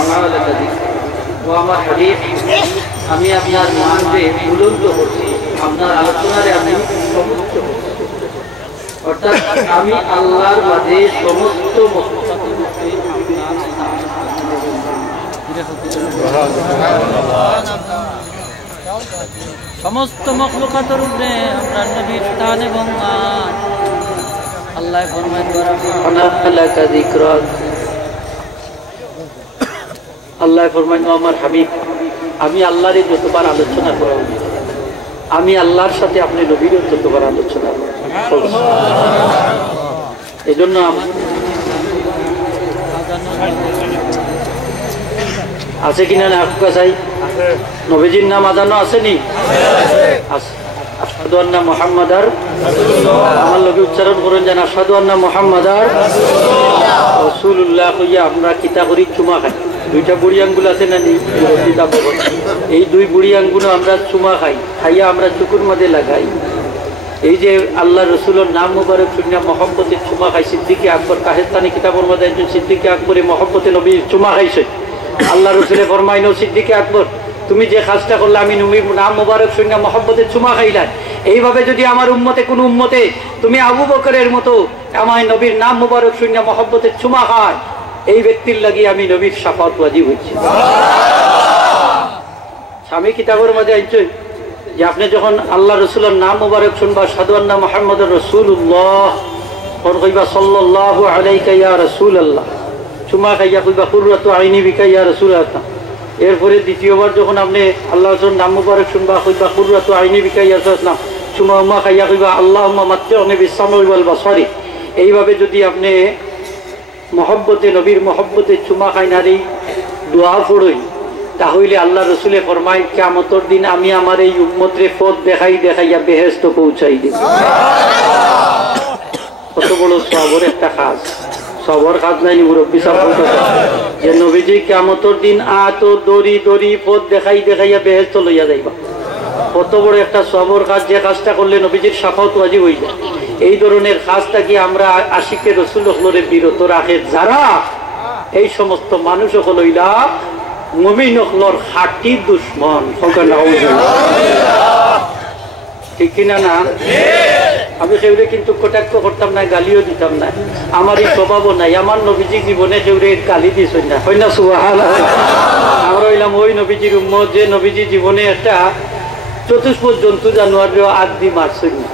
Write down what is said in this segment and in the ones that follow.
আমালাকা যিকরা। ও আমার হাবিব, আমি আপনার নামকে বুলন্দ করছি, আপনার আলোচনারে আমি সমুচ্চ করছি। অর্থাৎ আমি আল্লাহর বাদে সমস্ত সমস্ত মখলুকাতের উপরে আপনার নবীর স্থান এবং মান আল্লাহ ফরমান করা। আল্লাহ ফরমান, আমার হাবিব, আমি আল্লাহর যতবার আলোচনা করা উচিত, আমি আল্লাহর সাথে আপনি নবীর যতবার আলোচনা করা। এই জন্য আছে কিনা না আপনার চাই নবীজির নাম আজানো আসেনি? আশহাদু আন্না মুহাম্মাদার আমার লোকে উচ্চারণ করেন যেন আশহাদু আন্না মুহাম্মাদার রাসূলুল্লাহ কইয়া আমরা কিতা করি চুমা খাই। দুইটা বুড়ি আঙ্গুল আছে না নি? এই দুই বুড়ি আঙ্গুল আমরা চুমা খাই, খাইয়া আমরা চুকুর মধ্যে লাগাই। এই যে আল্লাহ রসুলের নাম মুবারক শুনিয়া মহব্বতে চুমা খাই। সিদ্দিকে আকবর কাহেস্তানি কিতাবের মধ্যে একজন সিদ্দিকে আকবরে মহব্বতে নবী চুমা খাইছে। আল্লাহ রসুলে ফরমাইল, সিদ্দিকে আকবর তুমি যে কাজটা করলে, আমি নবীর নাম মুবারক শুনিয়া মহব্বতে চুমা খাইলাই। এইভাবে যদি আমার উম্মতে কোনো উম্মতে তুমি আবু বকরের মতো আমার নবীর নাম মুবারক শুনিয়া মহব্বতে চুমা খায়, এই ব্যক্তির লাগি আমি নবীর শাফাত ওয়াজিব হইছি। স্বামী কিতাবের মধ্যে আইছে যে আপনি যখন আল্লাহ রসুলের নাম মুবারক শুনবা, আশহাদু আন্না মুহাম্মাদুর রাসূলুল্লাহ কইবা সাল্লাল্লাহু আলাইকা ইয়া রাসূলুল্লাহ, চুমা খাইয়া কইবা কুররাতু আইনি বিকা ইয়া রাসূলুল্লাহ। এরপরে দ্বিতীয়বার যখন আপনি আল্লাহ রসুলের নাম মুবারক শুনবা, কইবা কুররাতু আইনি বিকা ইয়া রাসূলুল্লাহ, চুমা উমা খাইয়া কইবা আল্লাহুম্মা মাত্তিউনি বিস-সামঈ ওয়াল বাসারি। এইভাবে যদি আপনি মহব্বতে নবীর মহব্বতে চুমা খাইনারি দোয়া পড়ই, তাহলে আল্লাহ রসুলে ফরমায় কিয়ামতের দিন আমি আমার এই উম্মতরে পথ দেখাইয়া বেহেশত পৌঁছাই দেব। কত বড় সবর একটা কাজ, সবর কাজ নাই মুরব্বী সাহেব যে নবীজি কিয়ামতের দিন আত দড়ি দড়ি পথ দেখাইয়া বেহেশত লইয়া যাইবা। কত বড় একটা সবর কাজ, যে কাজটা করলে নবীজির শাফাত ওয়াজিব হয়ে যায়। এই ধরনের কাজটা কি আমরা আশিকে রসুল হলরে বিরত রাখে যারা, এই সমস্ত মানুষ হলইলা মুমিন হলর খাঁটি দুশ্মন। ঠিক কিনা না? আমি সেগুলো কিন্তু কটাক্ষ করতাম না, গালিও দিতাম না, আমার এই স্বভাবও নাই। আমার নবীজি জীবনে সেগুলো গালি দিয়েছেন না, হয় না? সুবহানাল্লাহ। আমরা হইলাম ওই নবীজির উম্মত যে নবীজি জীবনে একটা চতুষ্পদ জন্তু জানোয়ারেও আগ দিয়ে মারছেন না।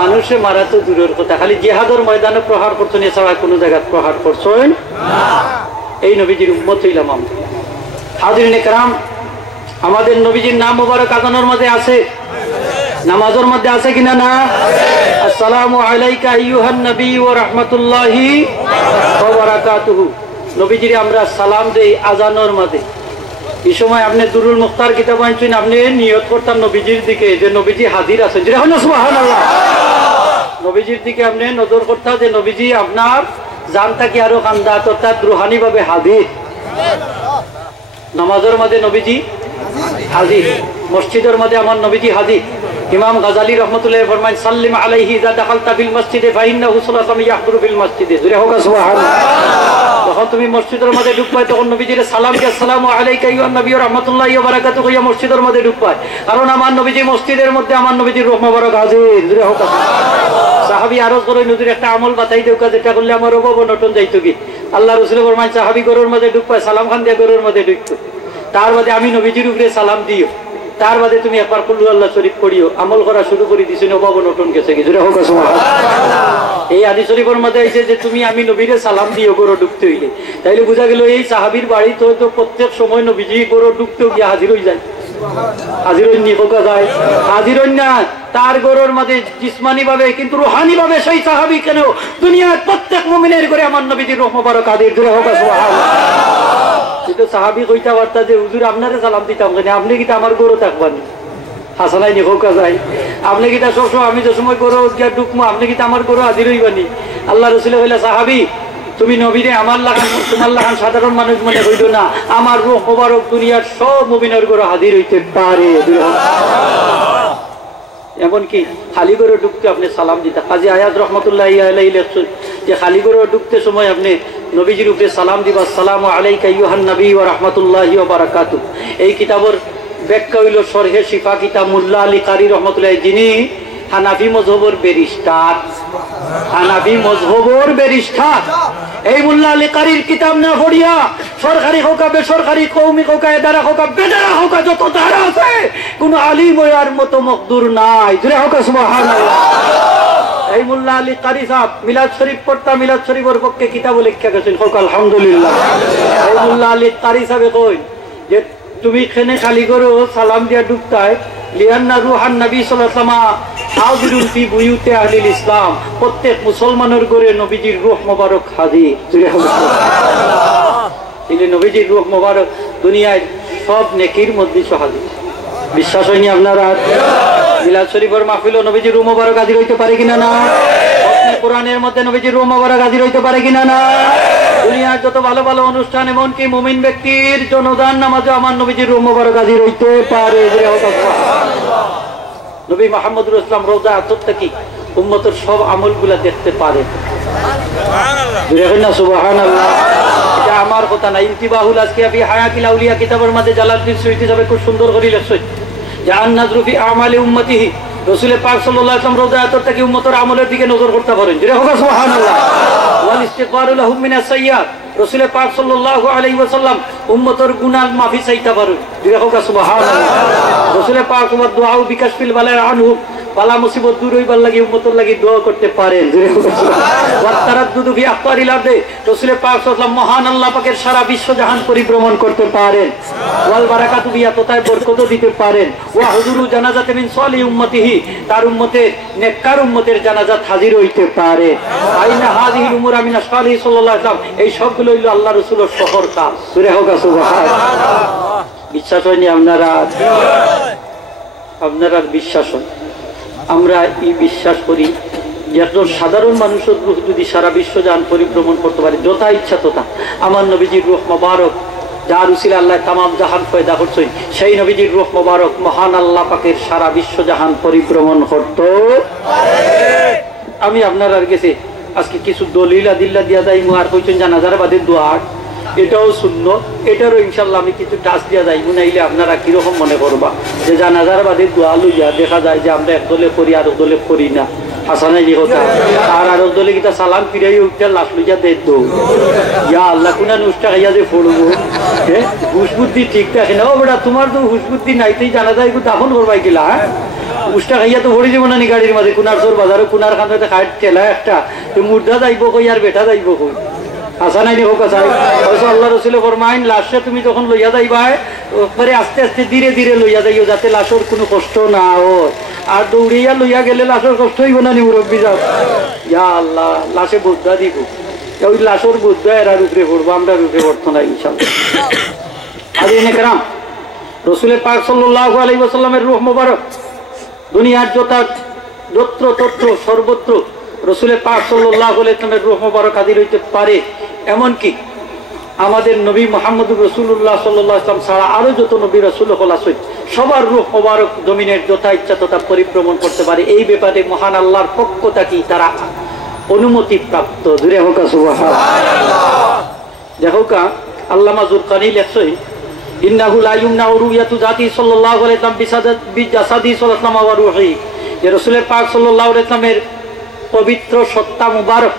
মানুষে মারা তো দূরের কথা, খালি জিহাদের ময়দানে প্রহার করছেন, এছাড়া কোনো জায়গায় প্রহার করছেন। এই নবীজির উম্মত হইলাম আমরা। হাজিরিনে কেরাম, আমাদের নবীজির নাম মুবারক আযানের মধ্যে আছে, নামাজের মধ্যে আছে কিনা না? আসসালামু আলাইকা আইয়ুহান নবী ওয়া রাহমাতুল্লাহি ওয়া বারাকাতুহু। নবীজির আমরা সালাম দেই আযানের মধ্যে। এই সময় আপনি দুরুল মুখতার কিতাব আনছেন, আপনি নিয়ত করতাম নবীজির দিকে যে নবীজি হাজির আছেন। সুবহানাল্লাহ। নবীজির দিকে আপনি নজর করতাম যে নবীজি আপনার জানতা কি আরো কান্দাত, অর্থাৎ রুহানি ভাবে হাজির। নামাজের মধ্যে নবীজি হাজির, মসজিদের মধ্যে আমার নবীজি হাজির। ইমাম গাজালি রহমতুল্লাহ ফরমান, সাল্লিম আলাইহি ইযা দাখালতা ফিল মসজিদে ফাইন্নাহু সাল্লাল্লাহু ইয়াহদুরু ফিল মসজিদে। জোরে হোক সুবহানাল্লাহ। যখন তুমি মসজিদের মধ্যে ঢুকবাই তখন নবীজির সালাম কে আসসালামু আলাইকা আইয়ুহান নবী ওয়া রাহমাতুল্লাহি ওয়া বারাকাতুহু কইয়া মসজিদের মধ্যে ঢুকবাই, কারণ আমার নবীজি মসজিদের মধ্যে আমার নবীজির রূহ মুবারক হাজির। জোরে হোক। সাহাবী আরজ করে নবীর একটা আমল বাতাই দেও, যেটা করলে আমার রূহ নটন যাইতো কি। আল্লাহ রাসূল ফরমান, সাহাবী গরুর মধ্যে ঢুকবাই, সালাম খান দিয়া গরুর মধ্যে ঢুকতো, তার বাদে আমি নবীজির উপরে সালাম দিও, তার বাদে তুমি একবার কুল আল্লাহ শরীফ পড়িও, আমল করা শুরু করে দিছেন, অভাব নতুন গেছে কি। জোরে হোক সুবহানাল্লাহ। এই হাদিস শরীফের মধ্যে আইছে যে তুমি আমি নবীরে সালাম দিও গরু ঢুকতে হইলে। তাইলে বোঝা গেল এই সাহাবীর বাড়ি তো প্রত্যেক সময় নবীজি গরু ঢুকতে গিয়ে হাজির হয়ে যায়। হাজির হইনি হোকা যায়, হাজির হইন না তার গরুর মধ্যে জিসমানি ভাবে, কিন্তু রুহানি ভাবে সেই সাহাবী কেন দুনিয়ার প্রত্যেক মুমিনের করে আমার নবীজির রূহ মুবারক হাজির। জোরে হোক সুবহানাল্লাহ। কিন্তু সাহাবী কইতা বার্তা যে হুজুর আপনারে সালাম দিতাম কেন, আপনি কি আমার গরু থাকবানি? হাসানাই নি হোকা যায়, আপনি কি সবসময় আমি যে সময় গরু গিয়া ঢুকবো, আপনি কি আমার গরু হাজির হইবানি? আল্লাহ রাসূল কইলা, সাহাবী তুমি নবীরে আমার লাগান তোমার লাগান সাধারণ মানুষ মনে হইল না, আমার রূহ মুবারক দুনিয়ার সব মুমিনের গরু হাজির হইতে পারে। এমনকি খালি গরু ঢুকতে আপনি সালাম দিতা। কাজী আয়াজ রহমতুল্লাহি আলাইহি লেখছেন যে খালি গরু ঢুকতে সময় আপনি নবীজির উপরে সালাম দিবা, আসসালামু আলাইকা আইয়ুহান নবী ওয়া রাহমাতুল্লাহি ওয়া বারাকাতুহু। এই কিতাবের ব্যাখ্যা হইল শরহে শিফা কিতাব মোল্লা আলী কারি রহমতুল্লাহ, যিনি হানাফি মযহবের ব্যারিস্টার, হানাফি মযহবের ব্যারিস্টার। এই মোল্লা আলী কারির কিতাব না পড়িয়া সরকারি হোক বেসরকারি, কওমি হোক এদারা হোক বেদারা হোক, যত ধারা আছে কোন আলিম ওয়ার মতো মকদুর নাই। জোরে হোক সুবহানাল্লাহ। এই মোল্লা আলী কারি সাহেব মিলাদ শরীফ পড়তা, মিলাদ শরীফের পক্ষে কিতাব লিখা গেছেন, হোক আলহামদুলিল্লাহ। এই মোল্লা আলী কারি সাহেব কই যে তুমি খেনে খালি করো সালাম দিয়া ডুবতায় লিয়ান্না রুহান নবী সাল্লাল্লাহু আলাইহি ওয়াসাল্লাম হাজিরুন ফি বুয়ুতি আহলিল ইসলাম, প্রত্যেক মুসলমানের ঘরে নবীজির রূহ মোবারক হাজির। এই নবীজির রূহ মোবারক দুনিয়ায় সব নেকির মধ্যে হাজির। বিশ্বাস হয়নি আপনারা? মিলাদ শরীফের মাহফিলও নবীজির রূহ মোবারক হাজির হইতে পারে কিনা না? কোরআনের মধ্যে নবীজির রূহ মোবারক হাজির হইতে পারে কিনা না? দুনিয়ার যত ভালো ভালো অনুষ্ঠান, এমনকি মুমিন ব্যক্তির জনদান নামাজে আমার নবীজির রূহ মোবারক হাজির হইতে পারে। নবী মুহাম্মদুর রাসূলুল্লাহ রওজা আতর থেকে উম্মতের সব আমলগুলা দেখতে পারে। সুবহানাল্লাহ। এটা আমার কথা না, ইনতিবাহুল আজকিয়া ফি হায়াতিল আউলিয়া কিতাবের মধ্যে জালালউদ্দিন সুয়ুতী সাহেব খুব সুন্দর করে লিখছেন যে আন নাযরু ফি আমালি উম্মতিহি, রাসূল পাক সাল্লাল্লাহু আলাইহি ওয়াসাল্লাম রওজা আতর থেকে উম্মতের আমলের দিকে নজর করতে পারেন। সুবহানাল্লাহ। ওয়াল ইস্তিগফারু লাহুম মিনাস সাইয়্যাত, রাসূল পাক সাল্লাল্লাহু আলাইহি ওয়াসাল্লাম উম্মতের গুনাহ মাফি চাইতে পারেন। সুবহানাল্লাহ। রাসূল পাক ওয়া দুআ বিকাশফিল বালা আনহু, বালা মুসিবত দূর হইবার লাগি উম্মতের লাগি দোয়া করতে পারেন। ওয়া তারাদ্দুদু ফি আখতারিল আরদি, রাসূল পাক সাল্লাল্লাহু আলাইহি ওয়াসাল্লাম মহান আল্লাহ পাকের সারা বিশ্ব জাহান পরিভ্রমণ করতে পারেন। ওয়াল বারাকাতু বিয়া, তোতায় বরকত দিতে পারেন। ওয়া হুজুরু জানাজাতে মিন সালিহি উম্মতিহি, তার উম্মতের নেককার উম্মতের জানাজাত হাজির হইতে পারে। আইনা হাযিহিল উমুর মিন আসকালিহি সাল্লাল্লাহু আলাইহি ওয়াসাল্লাম, এই সবগুলো হইল আল্লাহ রাসূলের শহর কাজ। সূরা হোক সুবহানাল্লাহ। বিশ্বাস হয়নি আপনারা? আপনারা বিশ্বাস হয়? আমরা এই বিশ্বাস করি যে একজন সাধারণ মানুষের রূহ যদি সারা বিশ্ব জাহান পরিভ্রমণ করতে পারে, যথা ইচ্ছা তথা, আমার নবীজির রূহ মোবারক যার উসিলা আল্লাহ তামাম জাহান পয়দা করছেন, সেই নবীজির রূহ মোবারক মহান আল্লাহ পাকের সারা বিশ্ব জাহান পরিভ্রমণ করতে পারে। আমি আপনার কাছে আজকে কিছু দলিল আদিল্লা দিয়া যাই, আর কইছেন জানাজার বাদে দোয়া, এটাও শূন্য, এটারও ইনশাল্লাহ আমি কিছু টাচ দিয়া যাই। নাইলে আপনারা কিরকম মনে করবা যে জানাজার বাদে দোয়া লইয়া দেখা যায় যে আমরা একদলে করি আর একদলে করি না। হাসানাই কথা আর আরব দলে কিতা সালাম ফিরাই উঠতে লাশ লইয়া দে দো, ইয়া আল্লাহ কোনা নুষ্টা খাইয়া যে পড়বো। হ্যাঁ, হুশ বুদ্ধি ঠিক থাকে না। ও বেটা, তোমার তো হুশ বুদ্ধি নাইতেই জানাজা এগুলো দাফন করবাই গেলা। হ্যাঁ, উষ্টা খাইয়া তো ভরে যাবো না নি গাড়ির মাঝে, কুনার চোর বাজারে কুনার খান্দাতে খাই ঠেলা একটা, তো মুর্দা যাইব কই আর বেটা যাইব কই। আসা নাই হোক আল্লাহ রসুলের ফরমাইন, লাশে তুমি যখন লইয়া যাইবা পরে আস্তে আস্তে ধীরে ধীরে লইয়া যাইও, যাতে লাশের কোনো কষ্ট না হয়। আর দৌড়িয়া লইয়া গেলে লাশের কষ্ট হইব না নি মুরব্বী যাও। ইয়া আল্লাহ, লাশে বুদ্ধা দিব, ওই লাশের বুদ্ধা এরা রূপে পড়বো, আমরা রূপে পড়তো না ইনশাআল্লাহ। আর এনে কেরাম রসুলের পাক সাল্লাল্লাহু আলাইহি ওয়াসাল্লামের রূহ মোবারক দুনিয়ার যত্র তত্র সর্বত্র রসুলের পাক সাল্লাল্লাহু আলাইহি ওয়াসাল্লামের রূহ মোবারক হাজির হইতে পারে। এমনকি আমাদের নবী মুহাম্মদুর রাসূলুল্লাহ সাল্লাল্লাহু আলাইহি ওয়াসাল্লাম ছাড়া আরো যত নবী রাসূল হল আছেন, সবার রূহ মোবারক জমিনের যথা ইচ্ছা তথা পরিভ্রমণ করতে পারে। এই ব্যাপারে মহান আল্লাহর পক্ষ থেকে তারা অনুমতি প্রাপ্ত। জুড়ে হোক সুবহানাল্লাহ। দেখো কা আল্লামা জুরকানি লেখছেন, ইন্নাহু লা ইউমনাউ রুয়াতু জাতি সাল্লাল্লাহু আলাইহি ওয়াসাল্লাম বিজাসাদি সাল্লাল্লাহু ওয়া রূহি, যে রাসূলের পাক সাল্লাল্লাহু আলাইহি ওয়াসাল্লামের পবিত্র সত্তা মুবারক,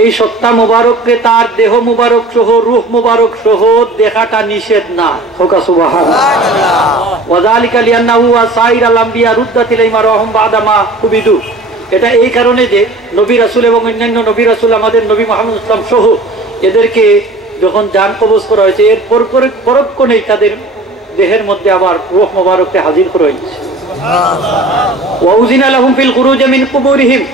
এই সত্তা মুবারককে তার দেহ মুবারক সহ রূহ মুবারক সহ দেখাটা নিষেধ না। হোক সুবহানাল্লাহ। ওয়া যালিকা লিআন্নাহু ওয়া সাইরাল আম্বিয়া রুদ্দাত ইলাইহিম রাহুম বাদামা কুবিদু, এটা এই কারণে যে নবী রাসূল এবং অন্যান্য নবী রাসূল আমাদের নবী মুহাম্মদ সাল্লাল্লাহু আলাইহি ওয়াসাল্লাম সহ এদেরকে যখন জান কবজ করা হয়েছে, এর পরক্ষণেই তাদের দেহের মধ্যে আবার রূহ মুবারককে হাজির করা হয়েছে। ওয়া উযিনা লাহুম ফিল খুরুজি মিন কুবুরিহিম,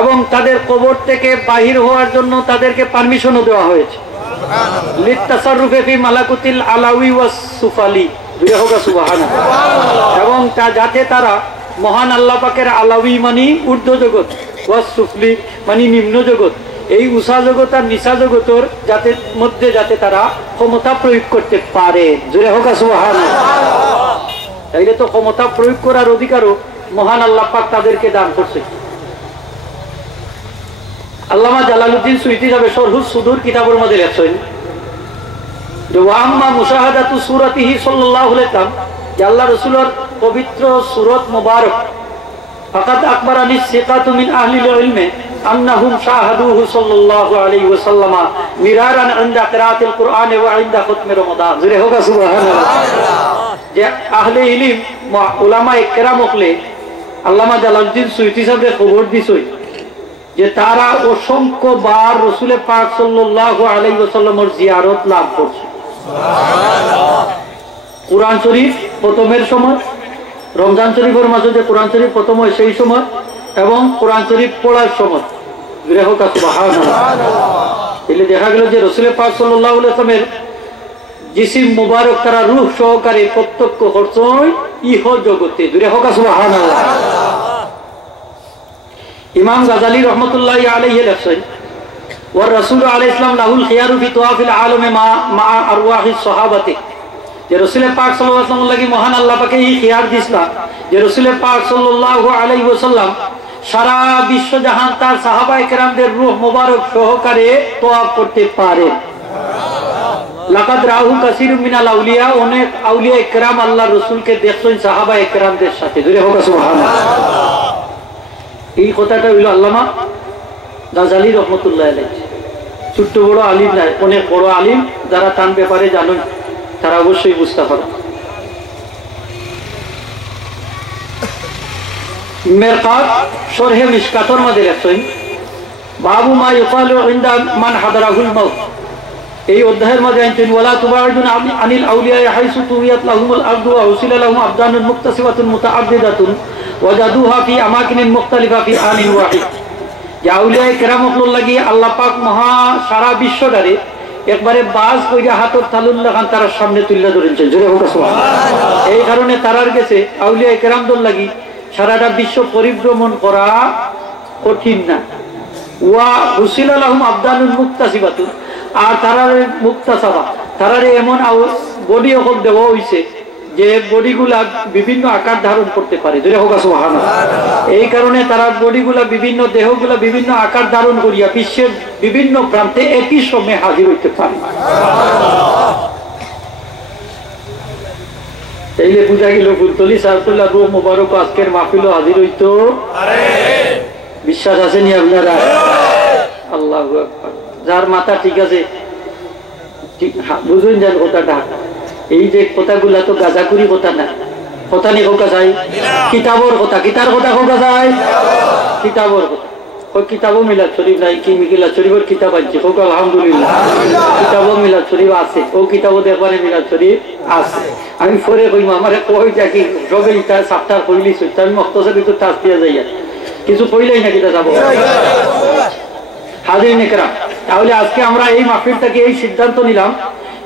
এবং তাদের কবর থেকে বাহির হওয়ার জন্য তাদেরকে পারমিশনও দেওয়া হয়েছে। লিতাসাররুফি ফি মালাকুতিল আলাউই ওয়াস সুফালি, সুবহানাল্লাহ। এবং যাতে তারা মহান আল্লাহ পাকের আলাউই মানে ঊর্ধ্ব জগৎ, ওয়াস সুফলি মানে নিম্ন জগৎ, এই উষা জগৎ আর নিচা জগতের মধ্যে যাতে তারা ক্ষমতা প্রয়োগ করতে পারে। জোরে হোক সুবহানাল্লাহ। তাইলে তো ক্ষমতা প্রয়োগ করার অধিকারও মহান আল্লাহ পাক তাদেরকে দান করছে। আল্লামা জালালউদ্দিন সুয়ুতী সাহেব শরহুস সুদূর কিতাবের মধ্যে লেখছেন যে ওয়াম্মা মুশাহাদাতু সূরাতিহি সাল্লাল্লাহু আলাইহি ওয়াসাল্লাম, যে আল্লাহ রাসূলের পবিত্র সূরত মুবারক ফাকাত আকবারানি সিকাতু মিন আহলিল ইলমি আন্নাহুম শাহাদুহু সাল্লাল্লাহু আলাইহি ওয়াসাল্লাম মিরারান ইনদা কিরাআতিল কুরআন ওয়া ইনদা খুতমি রমাদান। জোরে হোক সুবহানাল্লাহ। যে আহলে ইলম উলামা ইকরাম হলে আল্লামা জালালউদ্দিন সুয়ুতী সাহেব খবর দিছই যে তারা অসংখ্য বার রাসূল পাক সাল্লাল্লাহু আলাইহি ওয়াসাল্লামের জিয়ারত লাভ করছে। সুবহানাল্লাহ। কুরআন শরীফ প্রথমের সময়, রমজান শরীফের মাঝে যে কোরআন শরীফ প্রথম হয় সেই সময়, এবং কোরআন শরীফ পড়ার সময়। তাহলে দেখা গেল যে রাসূল পাক সাল্লাল্লাহু আলাইহি ওয়াসাল্লামের জিসিম মুবারক তারা রূহ সহকারে প্রত্যক্ষ করছেন ইহ জগতে। জুড়ে হোক সুবহানাল্লাহ। ইমাম গাজালি রহমতুল্লাহি আলাইহি লেখছেন ওয়া রাসূল আলাইহিস সালাম লাহুল খিয়ারু ফি তাওয়াফিল আলামে মা আরওয়াহিস সাহাবাতি, যে রাসূল পাক সাল্লাল্লাহু আলাইহি ওয়াসাল্লাম লাগি মহান আল্লাহ পাকে এই খিয়ার দিছলা যে রাসূল পাক সাল্লাল্লাহু আলাইহি ওয়াসাল্লাম সারা বিশ্ব জাহান তার সাহাবায়ে কেরামদের রূহ মুবারক সহকারে তাওয়াফ করতে পারে। লাকাদ রাহু কাসীরুম মিনাল আউলিয়া, অনেক আউলিয়া ইকরাম আল্লাহর রাসূলকে দেখছেন সাহাবায়ে কেরামদের সাথে। জোরে হোক সুবহানাল্লাহ। এই কথাটা হইল আল্লামা গাজালি রহমতুল্লাহ আলাইহি। ছোট্ট বড় আলিম নাই, অনেক বড় আলিম, যারা তার ব্যাপারে জানেন তারা অবশ্যই বুঝতে পারে। মেরকাত শরহে মিশকাতের মধ্যে লেখছেন বাবু মা ইউকালু ইনদা মান হাদারাহুল মাউত, এই অধ্যায়ের মধ্যে আনছেন ওয়ালা তুবাইদুন আনিল আউলিয়া হাইসু তুবিয়াত লাহুমুল আরদু ওয়া উসিলা লাহুম আবদানুন মুক্তাসিবাতুন মুতাআদ্দিদাতুন ওয়াজাদুহা ফি আমাকিনিন মুখতালিফা ফি আনিন ওয়াহিদ। যে আউলিয়া কেরামতুল লাগি আল্লাহ পাক মহা সারা বিশ্বটারে একবারে বাস কইরা হাতর তালুল্লাহ খান তার সামনে তুলে ধরেছেন। জোরে হোক সুবহানাল্লাহ। এই কারণে তারার কাছে আউলিয়া কেরামতুল লাগি সারাটা বিশ্ব পরিভ্রমণ করা কঠিন না। ওয়া উসিলা লাহুম আবদানুন মুক্তাসিবাতুন, আর তারার মুক্তাসাবা, তারারে এমন বডি হল দেওয়া হইছে যে বডিগুলা বিভিন্ন আকার ধারণ করতে পারে। জোরে হোক সুবহানাল্লাহ। এই কারণে তারা বডিগুলা বিভিন্ন দেহগুলা বিভিন্ন আকার ধারণ করিয়া বিশ্বের বিভিন্ন প্রান্তে একই সময়ে হাজির হইতে পারে। এইলে বুঝা গেল ফুলতলি সারতুল্লাহ রূহ মুবারক আজকের মাহফিলও হাজির হইতো। বিশ্বাস আছে নি আপনারা? আল্লাহু আকবার। যার মাথা ঠিক আছে বুঝুন যান কথাটা। এই যে কথাগুলা তো গাজাকুরি কথা না, কথা নি হোকা যায় কিতাবর কথা। কিতার কথা হোকা যায় কিতাবর কথা। ওই কিতাবও মিলাদ শরীফ নাই কি মিলাদ শরীফের কিতাব আছে হোক আলহামদুলিল্লাহ। কিতাবও মিলাদ শরীফ আছে, ও কিতাবও দেখবারে মিলাদ শরীফ আছে। আমি পরে কইম আমার কই যাকি সবে ইটা সাপ্তাহ কইলি সত্য আমি মক্তসা কিন্তু টাচ দিয়া যাই কিছু কইলেই না কিতা যাব হাজির নেকরাম। তাহলে আজকে আমরা এই মাহফিলটাকে এই সিদ্ধান্ত নিলাম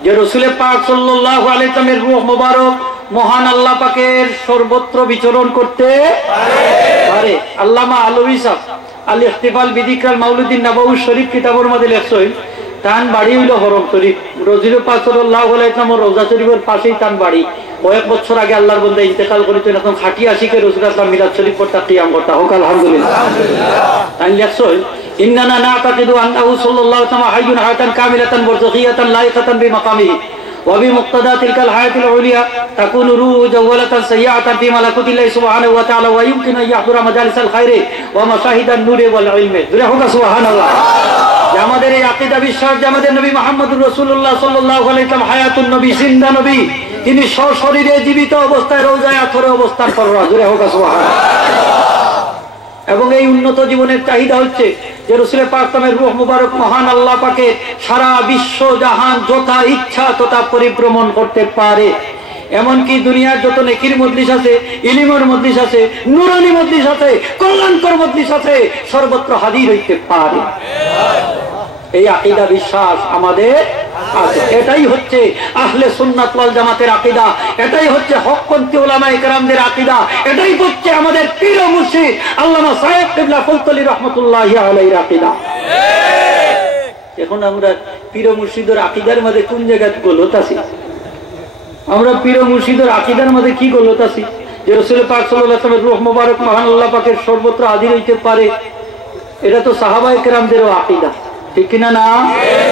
যে রাসূল পাক সাল্লাল্লাহু আলাইহি ওয়াসাল্লামের রূহ মুবারক মহান আল্লাহ পাকের সর্বত্র বিচরণ করতে পারে। আল্লামা আলভী সাহেব আল ইখতিফাল বিদিকরাল মাউলুদিন নববী শরীফ কিতাবের মধ্যে লেখছেন তান বাড়ি হইল হরম শরীফ। রাসূল পাক সাল্লাল্লাহু আলাইহি ওয়াসাল্লামের রওজা শরীফের পাশেই তান বাড়ি। কয়েক বছর আগে আল্লাহর বান্দা ইন্তেকাল করেছেন, এখন খাঁটি আশিকে রাসূলুল্লাহ মিলাদ শরীফ পড়তা কিয়াম করতা হোক আলহামদুলিল্লাহ। তাই লেখছেন ইন্নানা নাতাকিদু আন্নাহু সাল্লাল্লাহু আলাইহি ওয়াসাল্লাম হাইয়ুন হায়াতান কামিলাতান বারযাখিয়াতান লাইকাতান বিমাকামিহি ওয়া বিমুক্তাদা তিলকাল হায়াতিল উলিয়া তাকুনু রূহু জাওয়ালাতান সাইয়্যাতান ফি মালাকুতিল্লাহি সুবহানাহু ওয়া তাআলা ওয়া ইমকিনু আন ইয়াহদুরা মাজালিসাল খায়রি ওয়া মাশাহিদান নূরি ওয়াল ইলমি। জোরে হোক সুবহানাল্লাহ। যে আমাদের এই আকীদা বিশ্বাস যে আমাদের নবী মুহাম্মদুর রাসূলুল্লাহ সাল্লাল্লাহু আলাইহি ওয়াসাল্লাম হায়াতুন নবী, জিন্দা নবী, তিনি সশরীরে জীবিত অবস্থায় রওজায়ে আথরে অবস্থান করেন। জোরে হোক সুবহানাল্লাহ। এবং এই উন্নত জীবনের চাহিদা হচ্ছে যে রাসূল পাক তামের রূহ মুবারক মহান আল্লাহ পাকে সারা বিশ্ব জাহান যথা ইচ্ছা তথা পরিভ্রমণ করতে পারে। এমনকি দুনিয়ার যত নেকির মজলিস আছে, ইলমের মজলিস আছে, নূরানি মজলিস আছে, কল্যাণকর মজলিস আছে, সর্বত্র হাজির হইতে পারে। এই আকীদা বিশ্বাস আমাদের আছে। এটাই হচ্ছে আহলে সুন্নাত ওয়াল জামাতের আকীদা, এটাই হচ্ছে হকপন্থী উলামায়ে কেরামদের আকীদা, এটাই হচ্ছে আমাদের পীর ও মুর্শিদ আল্লামা সাহেব কিবলা ফুলতলি রাহমাতুল্লাহি আলাইহির আকীদা। এখন আমরা পীর ও মুর্শিদের আকীদার মধ্যে কোন জায়গায় গলত আছি? আমরা পীর ও মুর্শিদের আকীদার মধ্যে কি গলত আছি? যে রাসূল পাক সাল্লাল্লাহু আলাইহি ওয়াসাল্লামের রূহ মুবারক মহান আল্লাহ পাকের সর্বত্র হাজির হইতে পারে, এটা তো সাহাবায়ে কেরামদেরও আকীদা, ঠিক কিনা না?